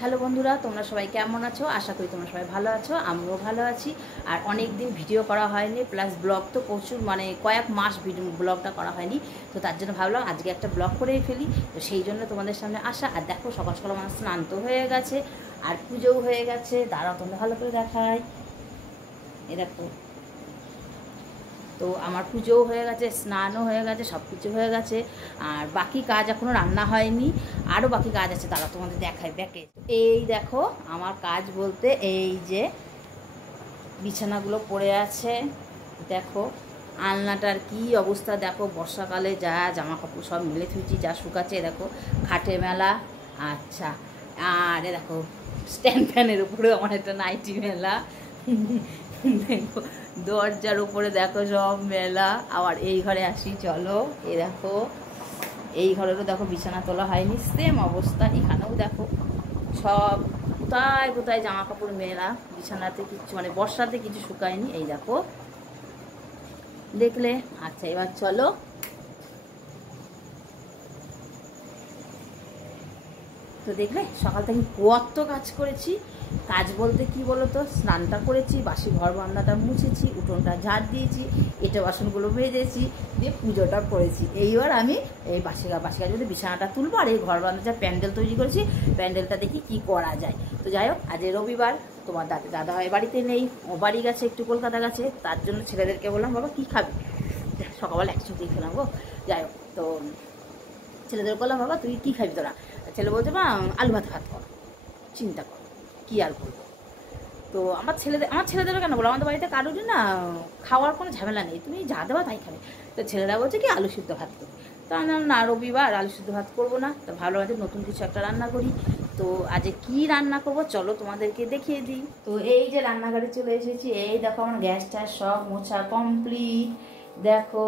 Hello বন্ধুরা, তোমরা সবাই কেমন আছো? আশা করি তোমরা সবাই ভালো আছো, আমিও ভালো আছি। আর অনেক দিন ভিডিও করা হয়নি, প্লাস ব্লগ তো প্রচুর কয়েক মাস ব্লগটা করা হয়নি। তো তার জন্য ভাবলাম আজকে একটা ব্লগ করেই ফেলি। তো সেই জন্য তোমাদের সামনে আসা। আর দেখো, সকাল সকাল আমার স্নান তো হয়ে গেছে আর পুজোও হয়ে গেছে। দাঁড়াও, তোমরা ভালো করে দেখাই। এ দেখো, তো আমার পুজোও হয়ে গেছে, স্নানও হয়ে গেছে, সব কিছু হয়ে গেছে। আর বাকি কাজ এখনও রান্না হয়নি, আরও বাকি কাজ আছে, তারা তোমাদের দেখায় ব্যাকে। এই দেখো আমার কাজ বলতে এই যে বিছানাগুলো পড়ে আছে, দেখো আলনাটার কি অবস্থা, দেখো বর্ষাকালে যা জামা কাপড় সব মেলে থুইছি, যা শুকাচ্ছে। দেখো খাটে মেলা, আচ্ছা। আর এ দেখো স্ট্যান্ড ফ্যানের উপরে আমার একটা নাইটি মেলা। দেখো দরজার উপরে দেখো সব মেলা। আবার এই ঘরে আসি, চলো। এই দেখো এই ঘরেরও দেখো বিছানা তোলা হয়নি, সেম অবস্থা। এখানেও দেখো সব কোথায় কোথায় জামা কাপড় মেলা, বিছানাতে কিছু বর্ষাতে কিছু শুকায়নি। এই দেখো দেখলে। আচ্ছা, এবার চলো। তো দেখলে সকাল থেকে কত কাজ করেছি। কাজ বলতে কি বলো তো, স্নানটা করেছি, বাসি ঘর বারান্দাটা মুছেছি, উঠোনটা ঝাড় দিয়েছি, এটা বাসনগুলো ভেজেছি, দিয়ে পুজোটা করেছি। এইবার আমি এই বাসি কাজ বলতে বিছানাটা তুলবো, আর এই ঘর বারান্দা যা প্যান্ডেল তৈরি করেছি, প্যান্ডেলটা দেখি কি করা যায়। তো যাই হোক, আজ রবিবার, তোমার দাদাভাই বাড়িতে নেই, ও বাড়ি গেছে, একটু কলকাতা গেছে। তার জন্য ছেলেদেরকে বললাম, বাবা কী খাবি? সকালবেলা একসাথেই খেলাম গো। যাই হোক, তো ছেলেদের বললাম, বাবা তুই কী খাবি তোরা? ছেলে বলছে, মা আলু ভাত কর। চিন্তা কর কী আর করবো। তো আমার ছেলেদেরও কেন বলো, আমাদের বাড়িতে কারোরই না খাওয়ার কোনো ঝামেলা নেই, তুমি যা দেওয়া তাই খাবে। তো ছেলেরা বলছে কি আলু সিদ্ধ ভাত করবে। তো আমি না, রবিবার আলু সিদ্ধ ভাত করবো না, তো ভালো আছে নতুন কিছু একটা রান্না করি। তো আজ কি রান্না করব চলো তোমাদেরকে দেখিয়ে দিই। তো এই যে রান্নাঘরে চলে এসেছি, এই দেখো আমার গ্যাস ট্যাস সব মোছা কমপ্লিট, দেখো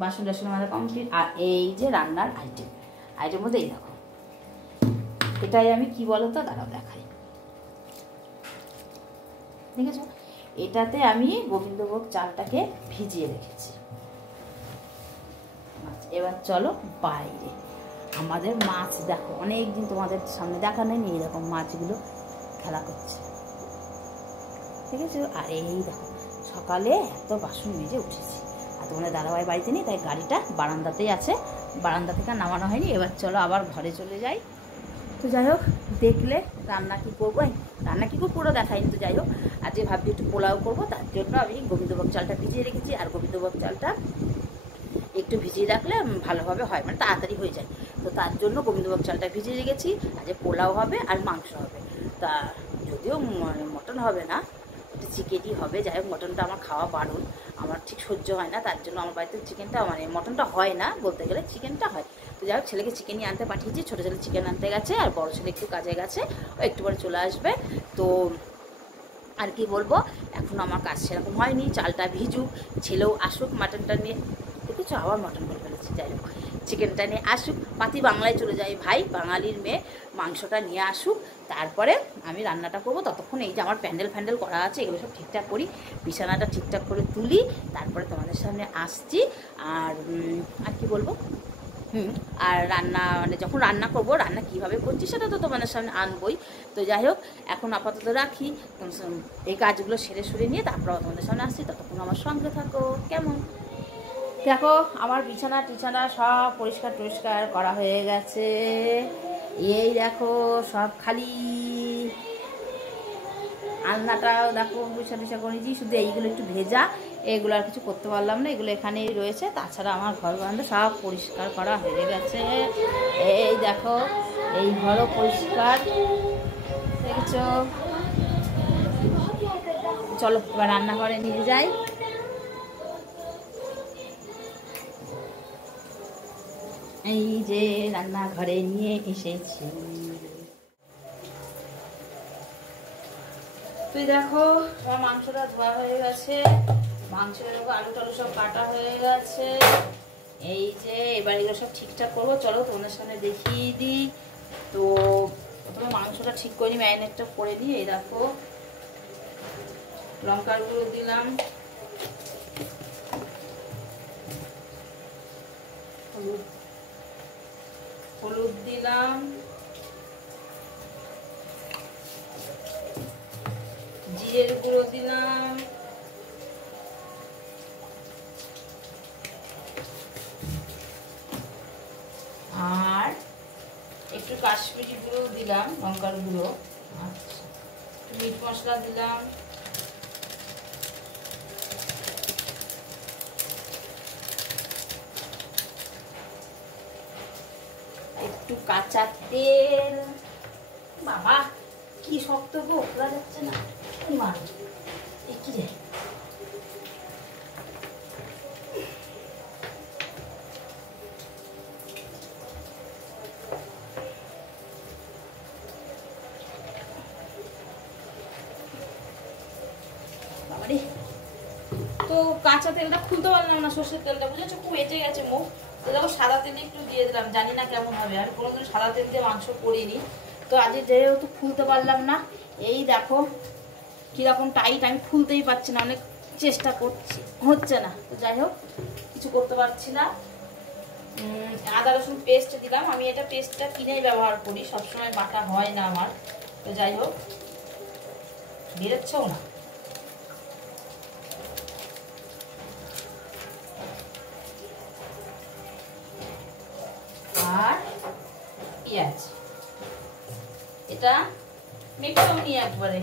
বাসন টাসন মাজা কমপ্লিট। আর এই যে রান্নার আইটেম মধ্যে এই দেখো, এটাই আমি কি বলো তো, দাঁড়াও দেখাই। দেখেছো, এটাতে আমি গোবিন্দভোগ চালটাকে ভিজিয়ে রেখেছি। এবার চলো বাইরে। আমাদের মাছ দেখো, অনেক দিন তোমাদের সামনে দেখা নেই, এরকম মাছগুলো খেলা করছে, ঠিক আছে। আর এই দেখো সকালে এত বাসন মেজে উঠেছি। আর তোমাদের দাদাভাই বাড়িতে নেই, তাই গাড়িটা বারান্দাতেই আছে, বারান্দা থেকে নামানো হয়নি। এবার চলো আবার ঘরে চলে যাই। তো যাই হোক, দেখলে রান্না কী করবো, রান্না কী করবো পুরো দেখাইনি। তো যাই হোক, আজকে ভাবছি একটু পোলাও করবো, তার জন্য আমি গোবিন্দভোগ চালটা ভিজিয়ে রেখেছি। আর গোবিন্দভোগ চালটা একটু ভিজিয়ে রাখলে ভালোভাবে হয়, তাড়াতাড়ি হয়ে যায়। তো তার জন্য গোবিন্দভোগ চালটা ভিজিয়ে রেখেছি। আজকে পোলাও হবে আর মাংস হবে। তা যদিও মটন হবে না, এটা চিকেনই হবে। যাই হোক, মটনটা আমার খাওয়া বারণ, আমার ঠিক সহ্য হয় না। তার জন্য আমার বাড়িতে চিকেনটা মটনটা হয় না, বলতে গেলে চিকেনটা হয়। তো যাই হোক, ছেলেকে চিকেনই আনতে পাঠিয়েছি, ছোটো ছেলে চিকেন আনতে গেছে, আর বড়ো ছেলে একটু কাজে গেছে, ও একটু পরে চলে আসবে। তো আর কি বলবো, এখন আমার কাজ সেরকম হয়নি, চালটা ভিজুক, ছেলেও আসুক মাটনটা নিয়ে। দেখেছো, আবার মটন করে ফেলেছি। যাই হোক, চিকেনটা নিয়ে আসুক, পাতি বাংলায় চলে যাই ভাই, বাঙালির মেয়ে, মাংসটা নিয়ে আসুক, তারপরে আমি রান্নাটা করবো। ততক্ষণ এই যে আমার প্যান্ডেল করা আছে, এগুলো সব ঠিকঠাক করি, বিছানাটা ঠিকঠাক করে তুলি, তারপরে তোমাদের সামনে আসছি। আর আর কি বলবো, আর রান্না যখন রান্না করবো, রান্না কীভাবে করছি সেটা তো তোমাদের সামনে আনবই। তো যাই হোক, এখন আপাতত রাখি, এই কাজগুলো সেরে নিয়ে তারপর তোমাদের সামনে আসছি, ততক্ষণ আমার সঙ্গে থাকো কেমন। দেখো আমার বিছানা সব পরিষ্কার করা হয়ে গেছে। এই দেখো সব খালি, আলনাটাও দেখো পরিষ্কার করেছি, শুধু এইগুলো একটু ভেজা, এগুলো আর কিছু করতে পারলাম না, এগুলো এখানেই রয়েছে। তাছাড়া আমার ঘর বারান্দা সব পরিষ্কার করা হয়ে গেছে। এই দেখো এই ঘরও পরিষ্কার, দেখেছো। চলো এবার রান্নাঘরে নিয়ে যাই। এই যে রান্নাঘরে নিয়ে এসেছি। তুই দেখো সব মাংসটা ধোয়া হয়ে গেছে, মাংসের আলু টালু সব কাটা হয়ে গেছে। এই যে এবার এগুলো সব ঠিকঠাক করবো, চলো তোমাদের সামনে দেখিয়ে দিই। তো প্রথমে মাংসটা ঠিক করে নিই, ম্যারিনেটটা করে নিই। এই দেখো লঙ্কার গুঁড়ো দিলাম, হলুদ দিলাম, দিলাম। আর একটু কাশ্মীরি গুঁড়ো দিলাম, লঙ্কার গুঁড়ো। আচ্ছা, মিট মশলা দিলাম। একটু কাঁচা তেল। বাবা কি শক্ত গো, খোলা যাচ্ছে না। মার কি রে, তো কাঁচা তেলটা খুলতে পারলাম না, সর্ষের তেলটা বুঝেছো, খুব এঁটে গেছে মুখ। তো দেখো সাদা তেল একটু দিয়ে দিলাম, জানি না কেমন হবে, আমি কোনোদিন সাদা তেল দিয়ে মাংস করিনি। তো আজ যেহেতু খুলতে পারলাম না, এই দেখো কিরকম টাইট, আমি খুলতেই পারছি না, অনেক চেষ্টা করছি, হচ্ছে না। তো যাই হোক, কিছু করতে পারছি না। আদা রসুন পেস্ট দিলাম, আমি এটা পেস্টটা কিনেই ব্যবহার করি, সবসময় বাটা হয় না আমার। তো যাই হোক, বেরোচ্ছেও না। আর পেঁয়াজ, এটা মেখেও নিই একবারে,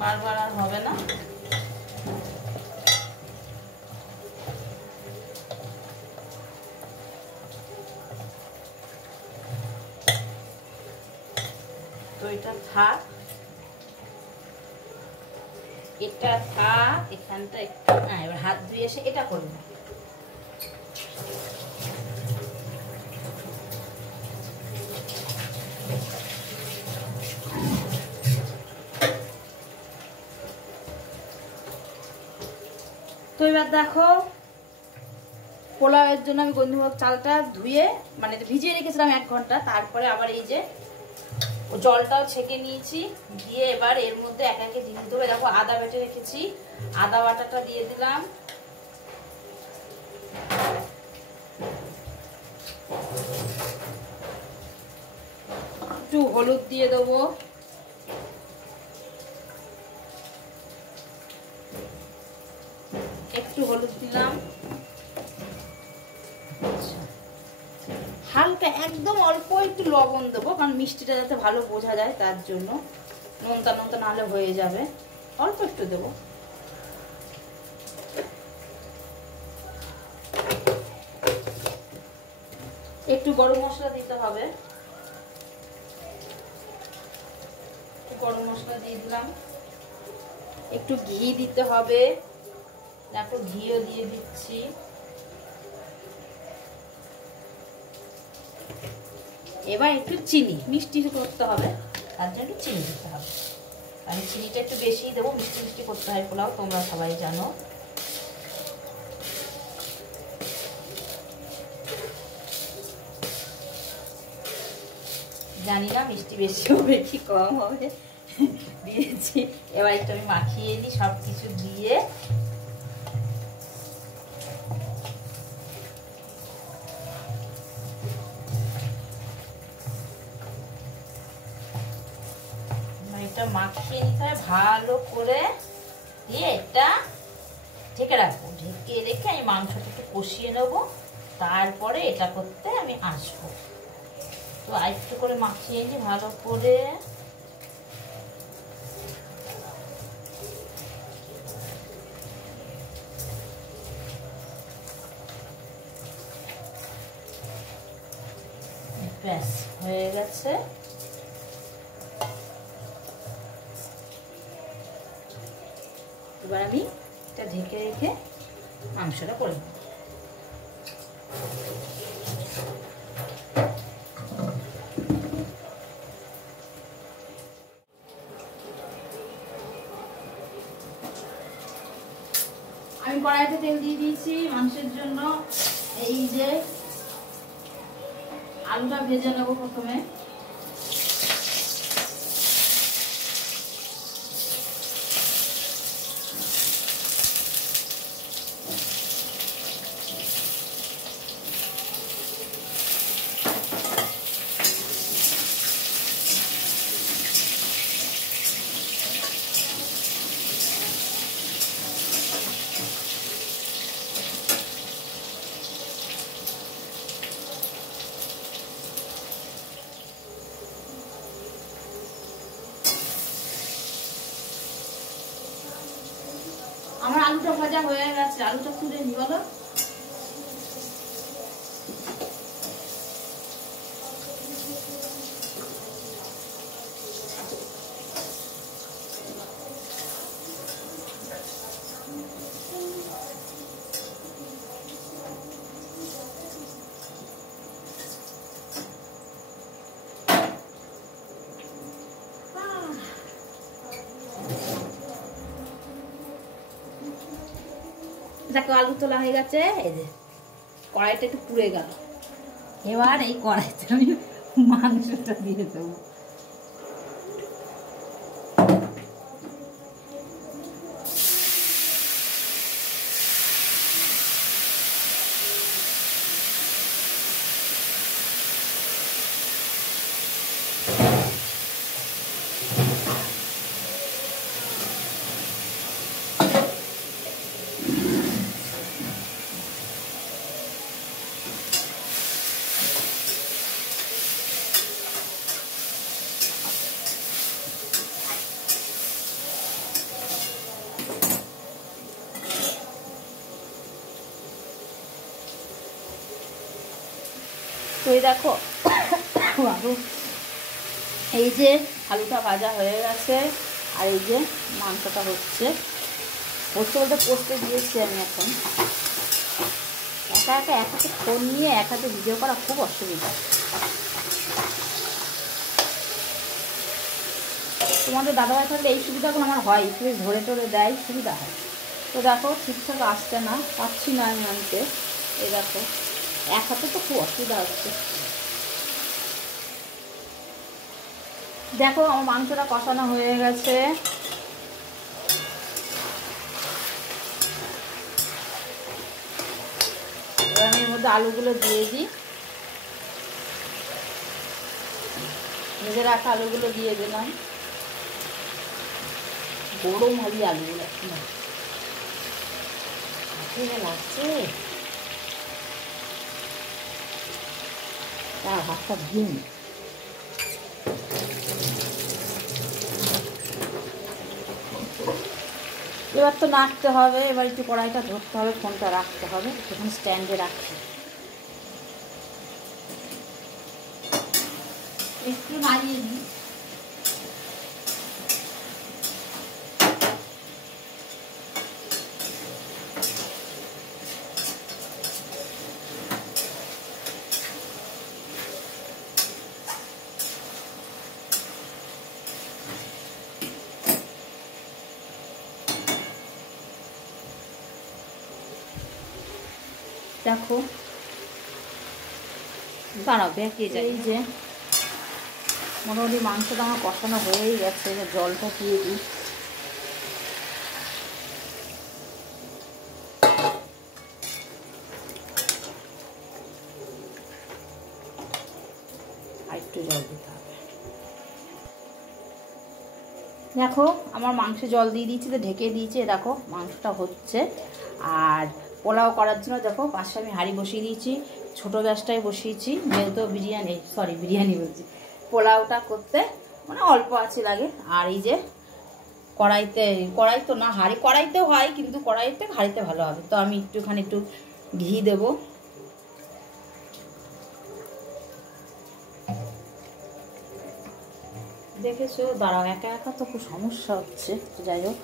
বারবার আর হবে না। তো এটা থাক, এটা থাক এখানটা একটু। এবার হাত ধুয়ে এসে এটা করবো। তো এবার দেখো, পোলাওয়ের জন্য আমি গন্ধুমুখ চালটা ধুয়ে মানে ভিজিয়ে রেখেছিলাম 1 ঘন্টা, তারপরে আবার এই যে জলটাও ছেঁকে নিয়েছি, দিয়ে এবার এর মধ্যে এক একে জিনিস দেবো। দেখো আদা বেটে রেখেছি, আদা বাটাটা দিয়ে দিলাম। একটু হলুদ দিয়ে দেবো, একটু হলুদ দিলাম, হালকা একদম অল্প একটু লবণ দেবো, কারণ মিষ্টিটা যাতে ভালো বোঝা যায় তার জন্য। নোনতা নোনতা নাহলে হয়ে যাবে, অল্প একটু দেবো। একটু গরম মশলা দিতে হবে, গরম মশলা দিয়ে দিলাম। একটু ঘি দিতে হবে, দেখো ঘিও দিয়ে দিচ্ছি। এবার একটু চিনি, মিষ্টি করতে হবে, তার জন্য একটু চিনি দিতে হবে। আমি চিনিটা একটু বেশিই দেবো, মিষ্টি মিষ্টি করতে হয় পোলাও, তোমরা সবাই জানো। জানি না মিষ্টি বেশি হবে কি কম হবে, দিয়েছি। এবার একটু আমি মাখিয়ে নিই সব কিছু দিয়ে। এটা মাখিয়ে নিতে হয় ভালো করে, দিয়ে এটা ঢেকে রাখবো। ঢেকে রেখে আমি মাংসটা একটু কষিয়ে নেবো, তারপরে এটা করতে আমি আসবো। তো আরেকটু করে মাখিয়ে নিই ভালো করে। ব্যাস হয়ে গেছে। এবার আমি এটা ঢেকে রেখে মাংসটা করে নেব। আমি কড়াইতে তেল দিয়ে দিয়েছি মাংসের জন্য। এই যে আলুটা ভেজে নেব প্রথমে। আলুটা ভাজা হয়ে গেছে, আলুটা তুলে নি বলো। দেখো আলু তোলা হয়ে গেছে, এই যে কড়াইটা একটু পুড়ে গেল। এবার এই কড়াইতে আমি মাংসটা দিয়ে দেবো। তো এই দেখো আলু, এই যে আলুটা ভাজা হয়ে গেছে, আর এই যে মাংসটা হচ্ছে বলতে পোস্টে দিয়েছি আমি। এখন একা একা এক হাতে ফোন নিয়ে এক হাতে ভিডিও করা খুব অসুবিধা। তোমাদের দাদাভাই থাকলে এই সুবিধাগুলো আমার হয়, একটু ধরে টরে দেয়, সুবিধা হয়। তো দেখো ঠিকঠাক আসছে না, পাচ্ছি না আমি আনতে। এই দেখো এক হাতে তো খুব অসুবিধা হচ্ছে। দেখো আমার মাংসটা কষানো হয়ে গেছে। এবার আমি এর মধ্যে আলুগুলো দিয়ে দিই, ভেজে রাখা আলুগুলো দিয়ে দিলাম। গরম হলি আলুগুলো লাগছে, তার হাতটা ভিন। এবার তো নাড়তে হবে, এবার একটু কড়াইটা ধরতে হবে, ফোনটা রাখতে হবে, তখন স্ট্যান্ডে রাখছি। একটু নাড়িয়ে দিই। দেখো দাঁড়াও বেঁকে যায়। এই যে মোটামুটি মাংসটা আমার কষানো হয়েই গেছে, জলটা দিয়ে দিই। আর একটু জল দিতে হবে। দেখো আমার মাংসে জল দিয়ে দিয়েছি, তো ঢেকে দিয়েছি। দেখো মাংসটা হচ্ছে। আর পোলাও করার জন্য দেখো পাশে আমি হাঁড়ি বসিয়ে দিয়েছি, ছোটো গ্যাসটাই বসিয়েছি, যেহেতু বিরিয়ানি বলছি, পোলাওটা করতে মানে অল্প আছে লাগে। আর এই যে কড়াই তো না, কড়াইতেও হয়, কিন্তু কড়াইতে হাঁড়িতে ভালো হবে। তো আমি একটু ঘি দেবো। দেখেছো, দাঁড়াও একা একা তো খুব সমস্যা হচ্ছে। তো যাই হোক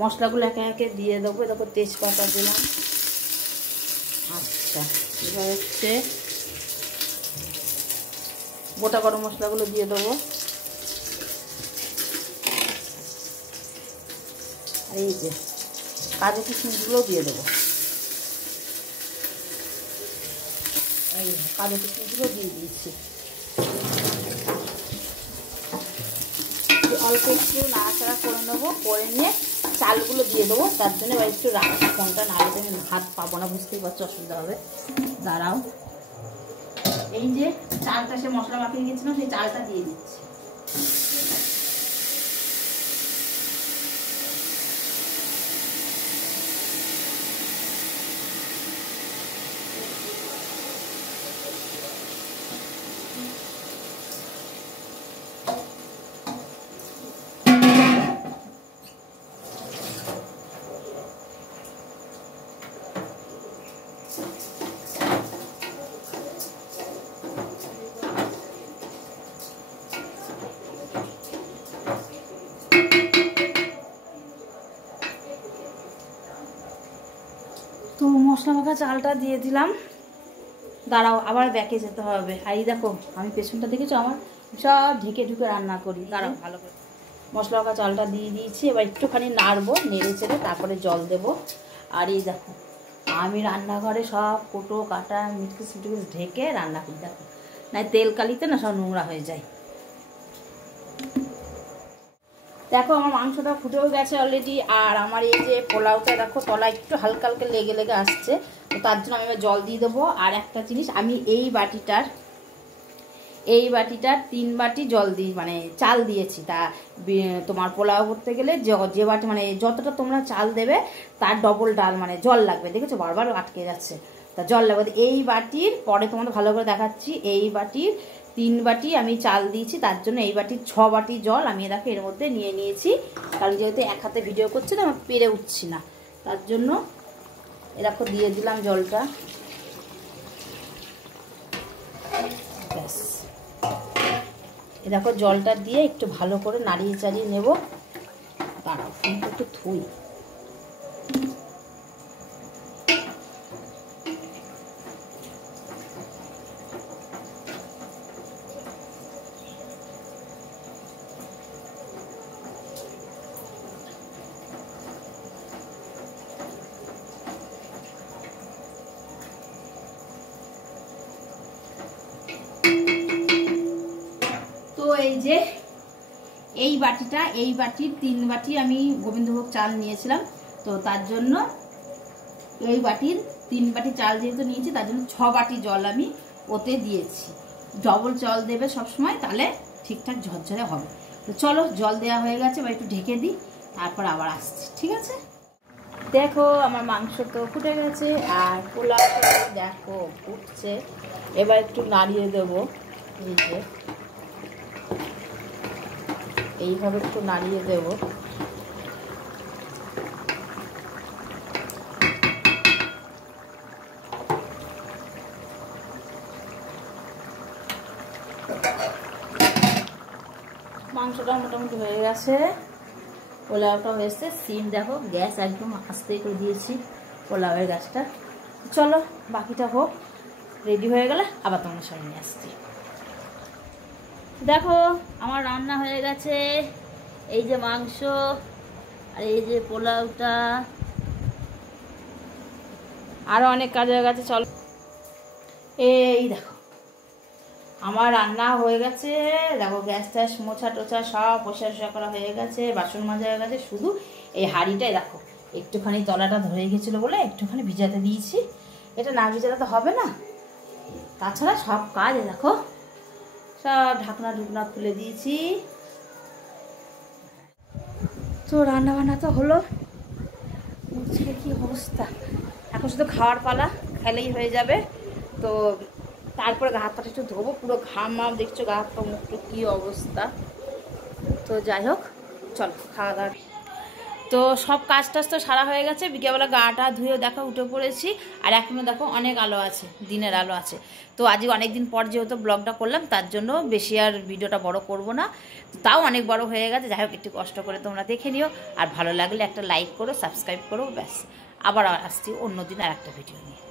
মশলাগুলো একে একে দিয়ে দেবো। দেখো তেজপাতা দিলাম। আচ্ছা এবার হচ্ছে গোটা গরম মশলাগুলো দিয়ে দেবো। আর এই যে কাজু কিশমিশগুলো দিয়ে দেবো। এই কাজু কিশমিশগুলো দিয়ে দিয়েছি। অল্প একটু নাড়াচাড়া করে নেবো, করে নিয়ে চালগুলো দিয়ে দেবো। তার জন্য এবার একটু রাখি ফোনটা, নাড়িয়ে আমি ভাত পাবো না, বুঝতেই পারছো, অসুবিধা হবে। দাঁড়াও, এই যে চালটা সে মশলা মাখিয়ে গেছিলাম, সেই চালটা দিয়ে দিচ্ছি। মশলা মাখা চালটা দিয়ে দিলাম। দাঁড়াও, আবার ব্যাকে যেতে হবে। আর এই দেখো আমি পেছনটা দেখেছো আমার সব ঢেকে ঢুকে রান্না করি। দাঁড়াও, ভালো করে মশলা মাখা চালটা দিয়ে দিয়েছি। এবার একটুখানি নাড়বো, নেড়ে চেড়ে তারপরে জল দেবো। আর এই দেখো আমি রান্নাঘরে সব কোটো কাটা মিটকিস ঢেকে রান্না করি। দেখো না তেল কালিতে না সব নোংরা হয়ে যায়। দেখো আমার মাংসটা ফুটেও গেছে অলরেডি। আর আমার এই যে পোলাওটা দেখো তলা একটু হালকা হালকা লেগে লেগে আসছে, তো তার জন্য আমি এবার জল দিয়ে দেবো। আর একটা জিনিস, আমি এই বাটিটার 3 বাটি জল দিই, মানে চাল দিয়েছি। তা তোমার পোলাও করতে গেলে যে বাটি মানে যতটা তোমরা চাল দেবে তার ডবল ডাল মানে জল লাগবে। দেখেছো বারবার আটকে যাচ্ছে, তা জল লাগবে। এই বাটির পরে তোমাদের ভালো করে দেখাচ্ছি, এই বাটির 3 বাটি আমি চাল দিয়েছি, তার জন্য এই বাটির 6 বাটি জল আমি দেখো এর মধ্যে নিয়ে নিয়েছি। কারণ যেহেতু এক হাতে ভিডিও করছি তো আমি পেরে উঠছি না, তার জন্য এরকম দিয়ে দিলাম জলটা। ব্যাস, এ দেখো জলটা দিয়ে একটু ভালো করে নাড়িয়ে চাড়িয়ে নেব। দাঁড়াও ফুলটা একটু ধুই। তো এই যে এই বাটির 3 বাটি আমি গোবিন্দভোগ চাল নিয়েছিলাম, তো তার জন্য এই বাটির 3 বাটি চাল যেহেতু নিয়েছি তার জন্য 6 বাটি জল আমি ওতে দিয়েছি। ডবল জল দেবে সবসময়, তাহলে ঠিকঠাক ঝরঝরে হবে। তো চলো জল দেওয়া হয়ে গেছে, বা একটু ঢেকে দিই, তারপর আবার আসছি, ঠিক আছে? দেখো আমার মাংস তো ফুটে গেছে, আর পোলাও দেখো ফুটছে। এবার একটু নাড়িয়ে দেবো, এই যে এইভাবে একটু নাড়িয়ে দেব। মাংসটা মোটামুটি হয়ে গেছে, পোলাওটা হয়েছে। সিম দেখো গ্যাস একদম আস্তে করে দিয়েছি পোলাওয়ের গ্যাসটা। চলো বাকিটা হোক, রেডি হয়ে গেলে আবার তোমার সামনে নিয়ে আসছি। দেখো আমার রান্না হয়ে গেছে, এই যে মাংস আর এই যে পোলাওটা, আরো অনেক কাজ হয়ে গেছে। চলো, এই দেখো আমার রান্না হয়ে গেছে। দেখো গ্যাস ট্যাস মোছা টোছা সব পরিষ্কার করা হয়ে গেছে, বাসন মাজা হয়ে গেছে। শুধু এই হাঁড়িটাই দেখো একটুখানি তলাটা ধরে গেছিলো বলে একটুখানি ভিজাতে দিয়েছি। এটা না ভিজাতে তো হবে না, তাছাড়া সব কাজ দেখো সব ঢাকনা ঢুকনা খুলে দিয়েছি। তো রান্না বান্না তো হলো, মুখে কি অবস্থা। এখন শুধু খাওয়ার পালা, খেলেই হয়ে যাবে। তো তারপরে গা হাত পাটা একটু ধোবো, পুরো ঘাম মাম দেখছো গা হাত পা মুখটা কী অবস্থা। তো যাই হোক চলো খাওয়া দাওয়া। তো সব কাজ টাজ তো সারা হয়ে গেছে, বিকেলবেলা গাটা ধুয়ে দেখো উঠে পড়েছি। আর এখনও দেখো অনেক আলো আছে, দিনের আলো আছে। তো আজকে অনেক দিন পর যেহেতু ব্লগটা করলাম, তার জন্য বেশি আর ভিডিওটা বড় করব না, তাও অনেক বড় হয়ে গেছে। যাই হোক একটু কষ্ট করে তোমরা দেখে নিও, আর ভালো লাগলে একটা লাইক করো, সাবস্ক্রাইব করো। ব্যাস, আবার আসছি অন্য দিন আর একটা ভিডিও নিয়ে।